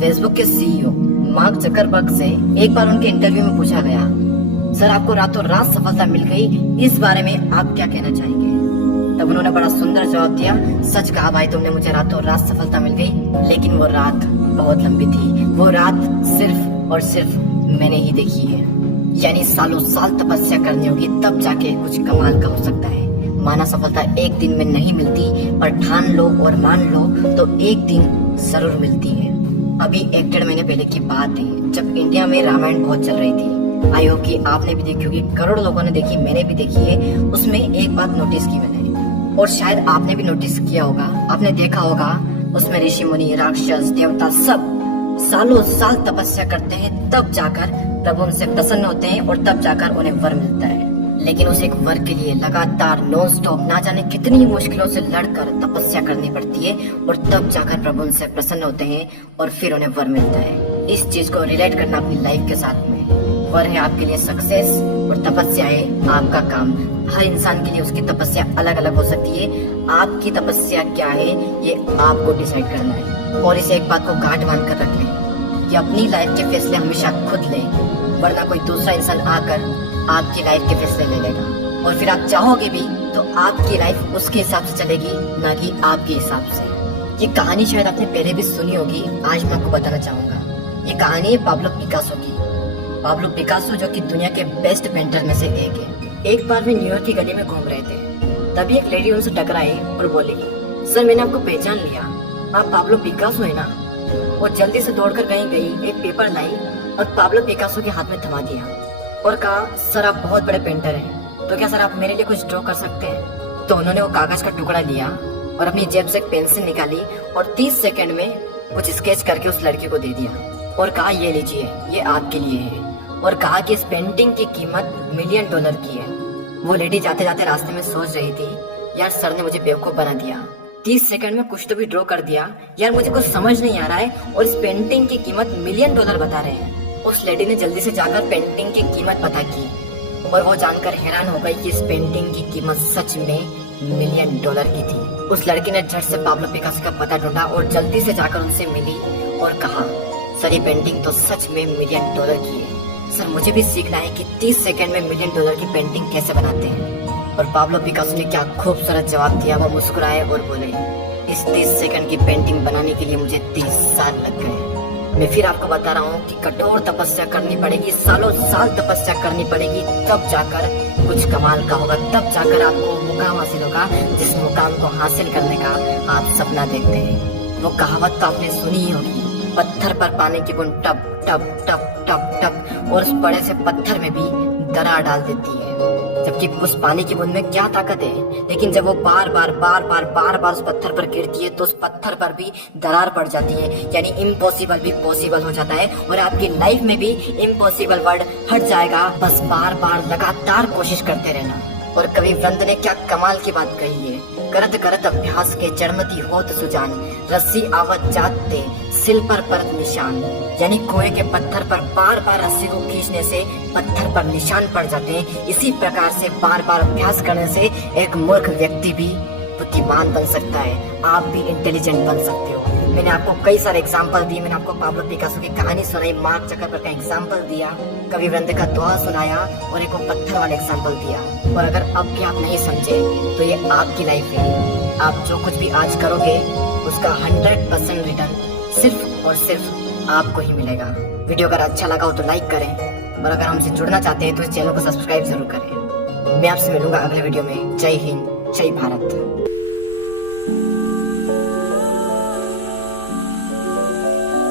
Facebook के CEO mark Zuckerberg से एक बार उनके इंटरव्यू में पूछा गया, सर आपको रातों रात सफलता मिल गई, इस बारे में आप क्या कहना चाहेंगे? तब उन्होंने बड़ा सुंदर जवाब दिया, सच कहा भाई तुमने, मुझे रातों रात सफलता मिल गई, लेकिन वो रात बहुत लंबी थी। वो रात सिर्फ और सिर्फ मैंने ही देखी है। यानी सालों साल तपस्या करनी होगी तब जाके कुछ कमाल का हो सकता है। माना सफलता एक दिन में नहीं मिलती, पर ठान लो और मान लो तो एक दिन जरूर मिलती है। अभी 1-1.5 महीने पहले की बात है, जब इंडिया में रामायण बहुत चल रही थी। आई होप कि आपने भी देखी होगी, करोड़ों लोगों ने देखी, मैंने भी देखी है। उसमें एक बात नोटिस की मैंने, और शायद आपने भी नोटिस किया होगा, आपने देखा होगा, उसमें ऋषि मुनि, राक्षस, देवता सब सालों साल तपस्या करते हैं, तब जाकर प्रभु उनसे प्रसन्न होते हैं और तब जाकर उन्हें वर मिलता है। लेकिन उस एक वर के लिए लगातार नॉन स्टॉप ना जाने कितनी मुश्किलों से लड़कर तपस्या करनी पड़ती है, और तब जाकर प्रभु उनसे प्रसन्न होते हैं और फिर उन्हें वर मिलता है। इस चीज को रिलेट करना अपनी लाइफ के साथ में। वर है आपके लिए सक्सेस और तपस्या है आपका काम। हर इंसान के लिए उसकी तपस्या अलग अलग हो सकती है। आपकी तपस्या क्या है ये आपको डिसाइड करना है। और इस एक बात को गांठ बांध कर रख लें कि अपनी लाइफ के फैसले हमेशा खुद लें, वरना कोई दूसरा इंसान आकर आपकी लाइफ के फैसले ले लेगा, और फिर आप चाहोगे भी तो आपकी लाइफ उसके हिसाब से चलेगी, ना कि आपके हिसाब से। ये कहानी शायद आपने पहले भी सुनी होगी, आज मैं आपको बताना चाहूंगा। ये कहानी है पाब्लो पिकासो की। पाब्लो पिकासो जो कि दुनिया के बेस्ट पेंटर में से एक है। एक बार वे न्यूयॉर्क की गली में घूम रहे थे, तभी एक लेडी उनसे टकराई और बोली, सर मैंने आपको पहचान लिया, आप पाब्लो पिकासो है ना? वो जल्दी से दौड़कर कहीं गई, एक पेपर लाई और पाब्लो पिकासो के हाथ में थमा दिया और कहा, सर आप बहुत बड़े पेंटर हैं, तो क्या सर आप मेरे लिए कुछ ड्रॉ कर सकते हैं? तो उन्होंने वो कागज का टुकड़ा लिया और अपनी जेब से एक पेंसिल निकाली और 30 सेकंड में कुछ स्केच करके उस लड़की को दे दिया और कहा, ये लीजिए, ये आपके लिए है। और कहा कि इस पेंटिंग की कीमत $1 मिलियन की है। वो लेडी जाते जाते रास्ते में सोच रही थी, यार सर ने मुझे बेवकूफ बना दिया, 30 सेकंड में कुछ तो भी ड्रॉ कर दिया, यार मुझे कुछ समझ नहीं आ रहा है, और इस पेंटिंग की कीमत $1 मिलियन बता रहे हैं। उस लेडी ने जल्दी से जाकर पेंटिंग की कीमत पता की और वो जानकर हैरान हो गई कि इस पेंटिंग की कीमत सच में $1 मिलियन की थी। उस लड़की ने झट से पाब्लो पिकासो का पता ढूंढा और जल्दी से जाकर उनसे मिली और कहा, सर ये पेंटिंग तो सच में $1 मिलियन की है, सर मुझे भी सीखना है कि 30 सेकंड में $1 मिलियन की पेंटिंग कैसे बनाते हैं। और पाब्लो पिकासो ने क्या खूबसूरत जवाब दिया। वो मुस्कुराए और बोले, इस 30 सेकंड की पेंटिंग बनाने के लिए मुझे 30 साल लग गए। मैं फिर आपको बता रहा हूँ कि कठोर तपस्या करनी पड़ेगी, सालों साल तपस्या करनी पड़ेगी, तब जाकर कुछ कमाल का होगा, तब जाकर आपको मुकाम हासिल होगा, जिस मुकाम को हासिल करने का आप सपना देखते हैं। वो कहावत तो आपने सुनी ही होगी, पत्थर पर पानी की बूंद टप टप टप टप टप, और उस बड़े से पत्थर में भी दरार डाल देती है। जबकि उस पानी की बूंद में क्या ताकत है, लेकिन जब वो बार बार उस पत्थर पर गिरती है तो उस पत्थर पर भी दरार पड़ जाती है। यानी इम्पॉसिबल भी पॉसिबल हो जाता है, और आपकी लाइफ में भी इम्पॉसिबल वर्ड हट जाएगा। बस बार बार लगातार कोशिश करते रहना। और कवि वृंद ने क्या कमाल की बात कही है, करत करत अभ्यास के जड़मती होत सुजान, रस्सी आवत जाते सिल पर परत निशान। यानी कुएं के पत्थर पर बार बार रस्सी को खींचने से पत्थर पर निशान पड़ जाते हैं। इसी प्रकार से बार बार अभ्यास करने से एक मूर्ख व्यक्ति भी बुद्धिमान बन सकता है, आप भी इंटेलिजेंट बन सकते हो। मैंने आपको कई सारे एग्जाम्पल दिए, मैंने आपको पाब्लो पिकासो की कहानी सुनाई, मार्क जकरबर्ग का एग्जाम्पल दिया, कवि वृंद का दोहा सुनाया, और एक पत्थर वाला एग्जाम्पल दिया। और अगर अब भी आप नहीं समझे तो ये आपकी लाइफ है। आप जो कुछ भी आज करोगे उसका 100% रिटर्न सिर्फ और सिर्फ आपको ही मिलेगा। वीडियो अगर अच्छा लगा हो तो लाइक करें, और अगर हमसे जुड़ना चाहते हैं तो इस चैनल को सब्सक्राइब जरूर करें। मैं आपसे मिलूंगा अगले वीडियो में। जय हिंद, जय भारत।